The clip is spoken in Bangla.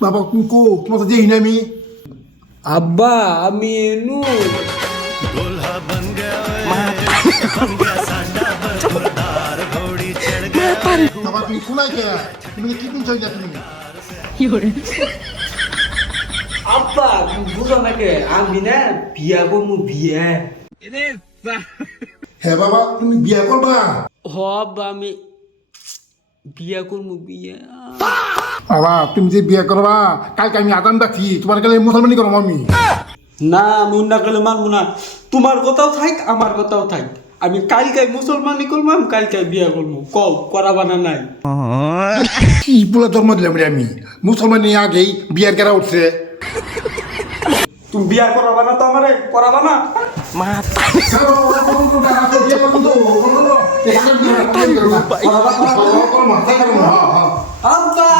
বাবা তুমি কো তোমার সাথে যাই না আমি আব্বা আমি এনু বাবা তুমি শোনাই কে তুমি কি শুনছো না তুমি আব্বা বুঝো নাকি আমি না বিয়া করবো বিয়া হ্যাঁ বাবা তুমি বিয়া করবা হ আব্বা আমি বিয়া করবো বিয়া বাবা তুমি যে বিয়া করবা কালকে আমি আগাম রাখি তোমার কালে মুসলমানি করবো আমি না আমি অন্য কালে মানবো না তোমার কথাও থাক আমার কথাও থাক আমি কালকে মুসলমানি করলাম কালকে বিয়া করবো কও করাবা না নাই কি বলে জন্ম দিলাম রে আমি মুসলমানি আগেই বিয়ার কেরা উঠছে তুমি বিয়া করাবা না তো আমারে করাবা না আব্বা